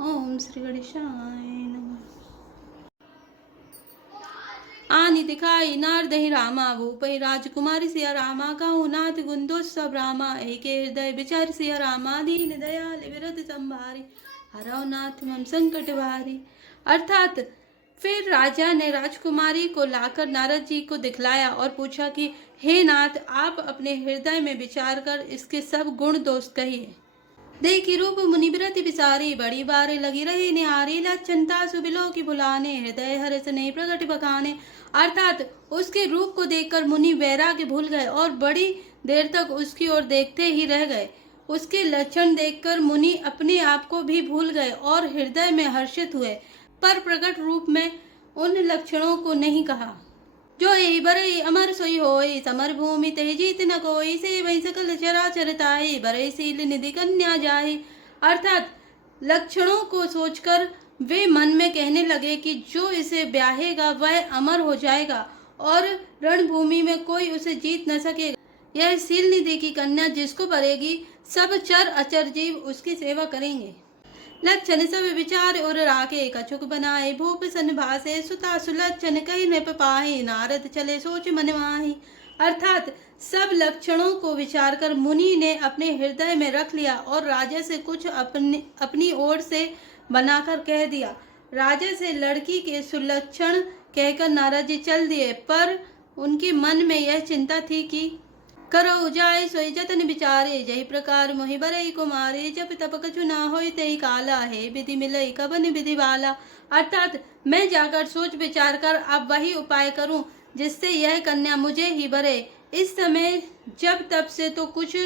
ओम श्री गणेशाय नमः। आनि दिखाई नारदहि रामा भूपहि राजकुमारी सिया रामा कहूँ नाथ गुंदोत्सव रामा एक हृदय विचार सिया रामा दीन दयाल विरत संभारी हरौ नाथ मम संकट भारी। अर्थात फिर राजा ने राजकुमारी को लाकर नारद जी को दिखलाया और पूछा कि हे नाथ, आप अपने हृदय में विचार कर इसके सब गुण दोष कहिए। देखी रूप मुनि व्रति विसारी बड़ी बार लगी रही निहारी लक्षणता सुबिलो की बुलाने हृदय हर्ष ने प्रगट बखाने। अर्थात उसके रूप को देखकर मुनि वैराग्य भूल गए और बड़ी देर तक उसकी ओर देखते ही रह गए। उसके लक्षण देखकर मुनि अपने आप को भी भूल गए और हृदय में हर्षित हुए, पर प्रकट रूप में उन लक्षणों को नहीं कहा। जो यही बरई अमर सोई होई समर भूमि ते जीत न कोई से वही सकल चराचर ताई बरई सील निधि कन्या जाई। अर्थात लक्षणों को सोचकर वे मन में कहने लगे कि जो इसे ब्याहेगा वह अमर हो जाएगा और रणभूमि में कोई उसे जीत न सकेगा। यह सील निधि की कन्या जिसको बरेगी सब चर अचर जीव उसकी सेवा करेंगे। लक्षण सब विचार और राखे कछुक बनाए भूप सन भासे सुता सुलक्षण कही नृप पाहे नारद चले सोच मन माही। अर्थात सब लक्षणों को विचार कर मुनि ने अपने हृदय में रख लिया और राजा से कुछ अपनी ओर से बनाकर कह दिया। राजा से लड़की के सुलक्षण कहकर नारद जी चल दिए, पर उनके मन में यह चिंता थी कि करो जाय सोई जतन विचारे जय प्रकार मोहि बरई कुमारे जब तप कछु ना होय तई काला है विधि मिलई कवन विधि वाला। अर्थात मैं जाकर सोच विचार कर अब वही उपाय करूं जिससे यह कन्या मुझे ही बरे। इस समय जब तप से तो कुछ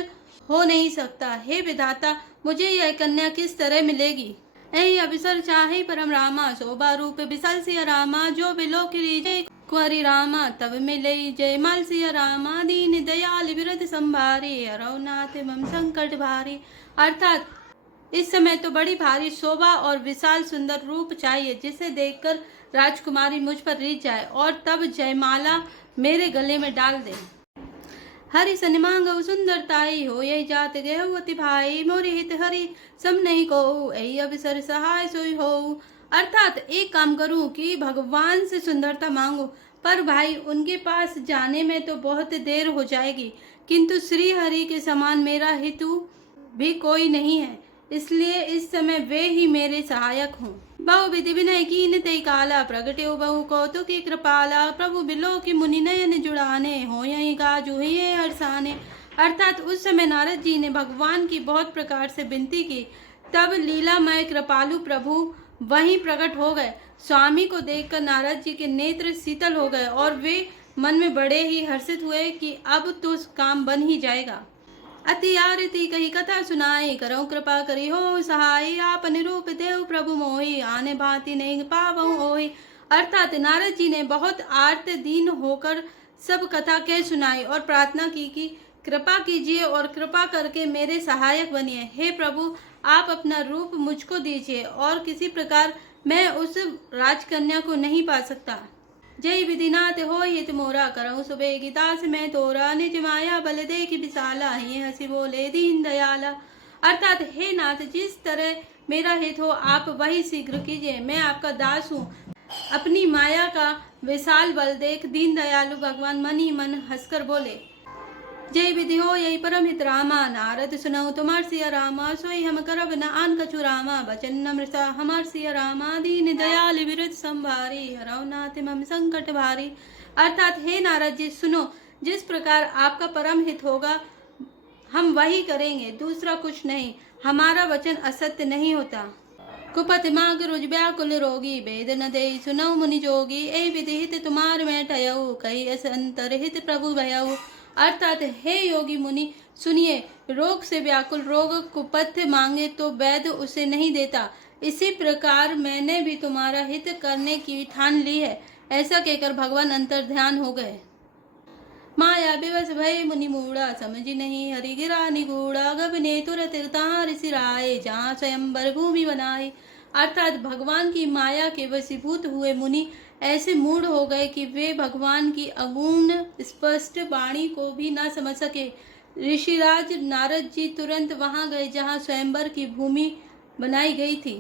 हो नहीं सकता। हे विधाता, मुझे यह कन्या किस तरह मिलेगी। ऐ अविसर चाहे परम रामा शोभा रूप विसल सिया रामा जो बिलो की कुंवरी रामा तब मिले जय माल सिया रामा दीन दयाल विरत संभारी हरौ नाथ मम संकट भारी। अर्थात इस समय तो बड़ी भारी शोभा और विशाल सुंदर रूप चाहिए जिसे देखकर राजकुमारी मुझ पर रीझ जाए और तब जयमाला मेरे गले में डाल दे। हरि सन मांगो सुंदरताई हो यही जात गेहवती भाई मोरे हित हरि सब नहीं को यही अवसर सहाय सोई हो। अर्थात एक काम करूं कि भगवान से सुंदरता मांगो, पर भाई उनके पास जाने में तो बहुत देर हो जाएगी, किंतु श्री हरि के समान मेरा हितु भी कोई नहीं है, इसलिए इस समय वे ही मेरे सहायक हों। बहु विधि विनय कीन तई काला प्रगट्यो बहु कौतुकी कृपाला प्रभु बिलो की मुनि नयन जुड़ाने हो यही गाजू ये हर्षाने। अर्थात उस समय नारद जी ने भगवान की बहुत प्रकार से विनती की, तब लीलामय कृपालु प्रभु वहीं प्रकट हो गए। स्वामी को देखकर नारद जी के नेत्र शीतल हो गए और वे मन में बड़े ही हर्षित हुए कि अब तो काम बन ही जाएगा। अति आरती कही कथा सुनाई करो कृपा करी हो सहाय आप निरूप देव प्रभु मोहि आने भांति नहीं पावहु ओहि। अर्थात नारद जी ने बहुत आर्त दीन होकर सब कथा कह सुनाई और प्रार्थना की कि कृपा कीजिए और कृपा करके मेरे सहायक बनिए। हे प्रभु, आप अपना रूप मुझको दीजिए और किसी प्रकार मैं उस राजकन्या को नहीं पा सकता। जय विधिनाथ हो हित मोरा करहु सुबेगी दास मैं तोरा निज माया बल दे की विशाला ही हंसी बोले दीन दयाला। अर्थात हे नाथ, जिस तरह मेरा हित हो आप वही शीघ्र कीजिए, मैं आपका दास हूँ। अपनी माया का विशाल बल देख दीन दयालु भगवान मन ही मन हंसकर बोले, जय विधि हो यही परम हित रामा नारद सुनऊ तुम्हार सिया रामा सोई हम करब न आन कछु रामा बचन नम्रता हमार सिया रामा दीन दयाल विरत संभारी हरौ नाथ मम संकट भारी। अर्थात हे नारद जी, सुनो, जिस प्रकार आपका परम हित होगा हम वही करेंगे, दूसरा कुछ नहीं। हमारा वचन असत्य नहीं होता। कुपति माग रुज व्याकुल रोगी वेद न दे सुनऊ मुनि जोगी ए विधि हित तुम्हार में ठयऊ कही अस अंतर हित प्रभु भयऊ। अर्थात हे योगी मुनि सुनिए, रोग से व्याकुल रोग कुपथ मांगे तो वैद्य उसे नहीं देता, इसी प्रकार मैंने भी तुम्हारा हित करने की ठान ली है। ऐसा कहकर भगवान अंतर ध्यान हो गए। माया विवश भय मुनि मूढ़ा समझी नहीं हरि गिरा निगूढ़ा गबने तुरत तार सिराए जहाँ स्वयंवर भूमि बनाए। अर्थात भगवान की माया के वशीभूत हुए मुनि ऐसे मूढ़ हो गए कि वे भगवान की अगूण स्पष्ट वाणी को भी न समझ सके। ऋषिराज नारद जी तुरंत वहां गए जहां स्वयंवर की भूमि बनाई गई थी।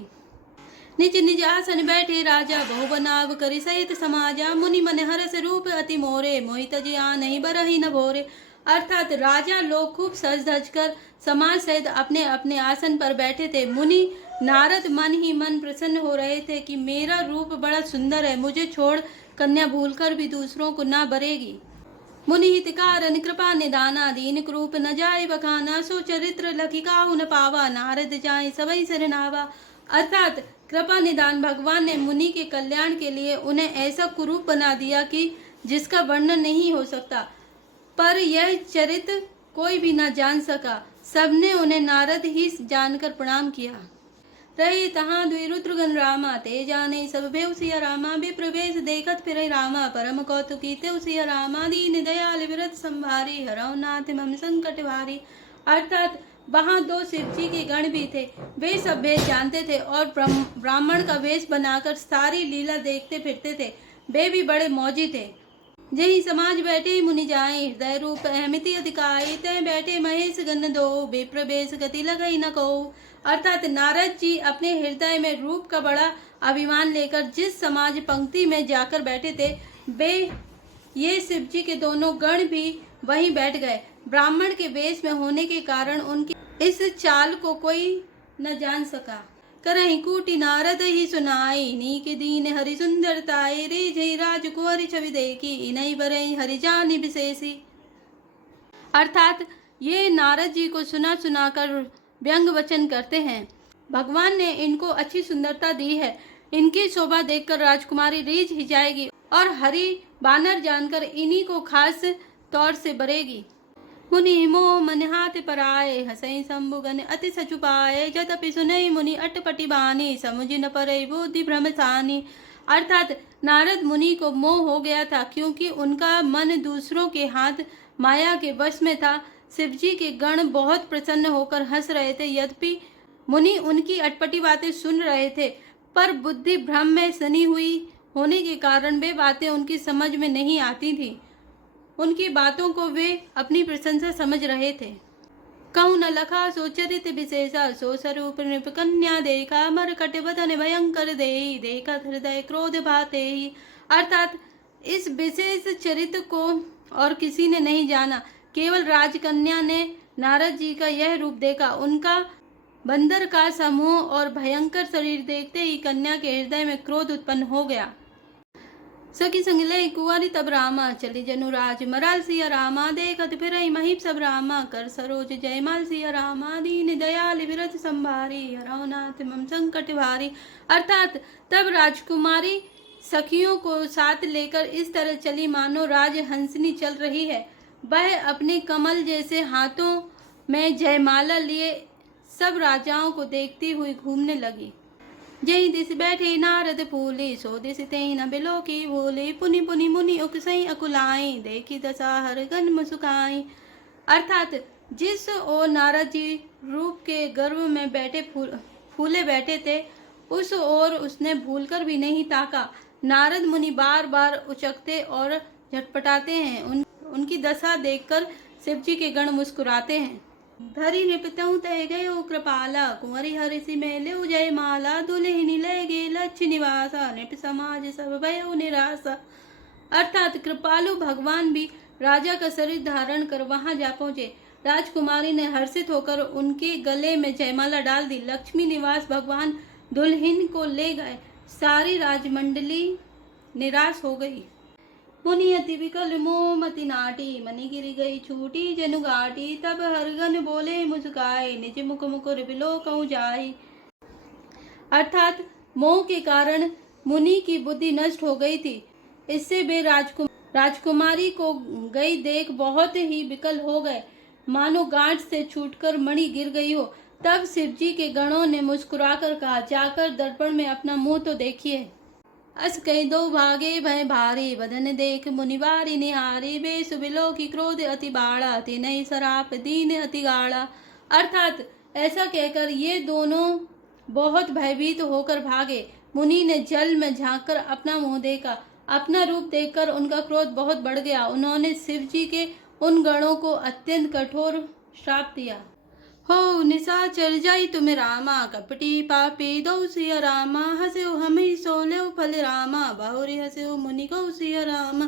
निज निज आसन बैठे राजा, बहु बनाव करि सहित समाजा। मुनि मन हरस रूप अति मोरे, मोहित जिया नहीं बरहि न भोरे। अर्थात राजा लोग खूब सज धज कर समाज सहित अपने अपने आसन पर बैठे थे। मुनि नारद मन ही मन प्रसन्न हो रहे थे कि मेरा रूप बड़ा सुंदर है, मुझे छोड़ कन्या भूलकर भी दूसरों को ना बरेगी। मुनि हितकारन कृपा निदाना, दीन क्रूप न जाय बखाना। सो चरित्र लखि काहु न पावा, नारद जाय सबई सरनावा। अर्थात कृपा निदान भगवान ने मुनि के कल्याण के लिए उन्हें ऐसा कुरूप बना दिया कि जिसका वर्णन नहीं हो सकता, पर यह चरित्र कोई भी न जान सका। सबने उन्हें नारद ही जानकर प्रणाम किया। रहे तहाँ द्विरुद्रगण रामा, ते जाने सब भेव सिया रामा। विप्रवेश देखत फिरे रामा, परम कौतुकी तेउ सिया रामा। दीन दयाल विरत संभारी, हरौ नाथ मम संकट भारी। अर्थात वहाँ दो शिवजी के गण भी थे। वे सब भेद जानते थे और ब्राह्मण का वेश बनाकर सारी लीला देखते फिरते थे। वे भी बड़े मौजी थे। जही समाज बैठे मुनि जाए, हृदय रूप अहमिति अधिकाई। तय बैठे महेश गण दो, विप्र बेश गति लगई न को। अर्थात नारद जी अपने हृदय में रूप का बड़ा अभिमान लेकर जिस समाज पंक्ति में जाकर बैठे थे, वे ये शिव जी के दोनों गण भी वहीं बैठ गए। ब्राह्मण के वेश में होने के कारण उनकी इस चाल को कोई न जान सका। करहि कूटी नारद ही सुनाई, नीक दीन हरि सुंदरताई। रे जय राजकुंवरी छवि देखी, इनहि बरई हरि जानि विशेषी। अर्थात ये नारद जी को सुना सुनाकर व्यंग वचन करते हैं। भगवान ने इनको अच्छी सुंदरता दी है, इनकी शोभा देखकर राजकुमारी रीझ ही जाएगी और हरि बानर जानकर इन्हीं को खास तौर से बरेगी। मुनि मोह मन हाथ पराए, हसई शंभुगन अति सचुपाए। जतपि सुनई मुनि अटपटी बानी, समुझ न परई बुद्धि भ्रम सानी। अर्थात नारद मुनि को मोह हो गया था, क्योंकि उनका मन दूसरों के हाथ माया के वश में था। शिवजी के गण बहुत प्रसन्न होकर हंस रहे थे। यद्यपि मुनि उनकी अटपटी बातें सुन रहे थे, पर बुद्धि भ्रम में सनी हुई होने के कारण वे बातें उनकी समझ में नहीं आती थी। उनकी बातों को वे अपनी प्रशंसा समझ रहे थे। कहूँ न लखा सो चरित विशेषा, सो स्वरूप नृप कन्या देखा। मरकट वदन भयंकर देहि, देखत हृदय क्रोध भाते ही। अर्थात इस विशेष चरित्र को और किसी ने नहीं जाना, केवल राजकन्या ने नारद जी का यह रूप देखा। उनका बंदर का समूह और भयंकर शरीर देखते ही कन्या के हृदय में क्रोध उत्पन्न हो गया। सखी संग लय कुंवारी तब रामा, चली जनुराज मराल सिया रामा। देखत फिरई महीप सब रामा, कर सरोज जयमाल सिया रामा। दीन दयाल विरत संभारी, हरौ नाथ मम संकट भारी। अर्थात तब राजकुमारी सखियों को साथ लेकर इस तरह चली मानो राजहंसनी चल रही है। वह अपने कमल जैसे हाथों में जयमाला लिए सब राजाओं को देखती हुई घूमने लगी। जही दिस बैठे नारद फूले, सो दिस तेहि न बिलो की भूले। पुनि पुनि मुनि उकसई अकुलाई, देखी दशा हर गन मुस्काई। अर्थात जिस ओर नारद जी रूप के गर्भ में बैठे फूले बैठे थे, उस ओर उसने भूलकर भी नहीं ताका। नारद मुनि बार बार उचकते और झटपटाते हैं। उनकी दशा देखकर शिवजी के गण मुस्कुराते हैं। धरि निपतऊ तय गयो कृपाला, कुंवरी हरिषि में लेउ जय माला। दुल्हिनी लय गे लक्ष्य निवासा, निप समाज सब भयो निराशा। अर्थात कृपालु भगवान भी राजा का शरीर धारण कर वहां जा पहुंचे। राजकुमारी ने हर्षित होकर उनके गले में जयमाला डाल दी। लक्ष्मी निवास भगवान दुल्हन को ले गए। सारी राजमंडली निराश हो गई। मुनि अति विकल मोह मति नाटी, मनि गिर गई छूटी जनु गाटी। तब हरगन बोले मुस्काए, निज मुख मुकुर बिलो कहूँ जाई। अर्थात मोह के कारण मुनि की बुद्धि नष्ट हो गई थी। इससे वे राजकुमारी को गई देख बहुत ही विकल हो गए, मानो गांठ से छूटकर मणि गिर गई हो। तब शिवजी के गणों ने मुस्कुराकर कहा, जाकर दर्पण में अपना मुंह तो देखिए। अस कई दो भागे भय भारी, बदन देख मुनिवारी निहारी। बेस बिलो की क्रोध अति बाड़ा, तिनहि सराप दीन अति गाड़ा। अर्थात ऐसा कहकर ये दोनों बहुत भयभीत होकर भागे। मुनि ने जल में झांककर अपना मुंह देखा। अपना रूप देखकर उनका क्रोध बहुत बढ़ गया। उन्होंने शिव जी के उन गणों को अत्यंत कठोर श्राप दिया। हो निशाचर जाई तुम रामा, कपटी पापी दौ सिया रामा, हस्यो हमें सोल्यो फल रामा, बहुरी हस्यो मुनि गौ सिया रामा,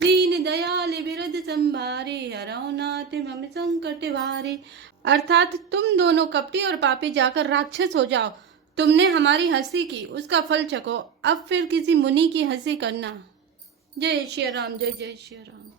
दीन दयाल बिरद संभारे, हरौ नाथ मम संकट वारे। अर्थात तुम दोनों कपटी और पापी जाकर राक्षस हो जाओ। तुमने हमारी हंसी की, उसका फल चखो, अब फिर किसी मुनि की हंसी करना। जय श्री राम, जय जय श्री राम।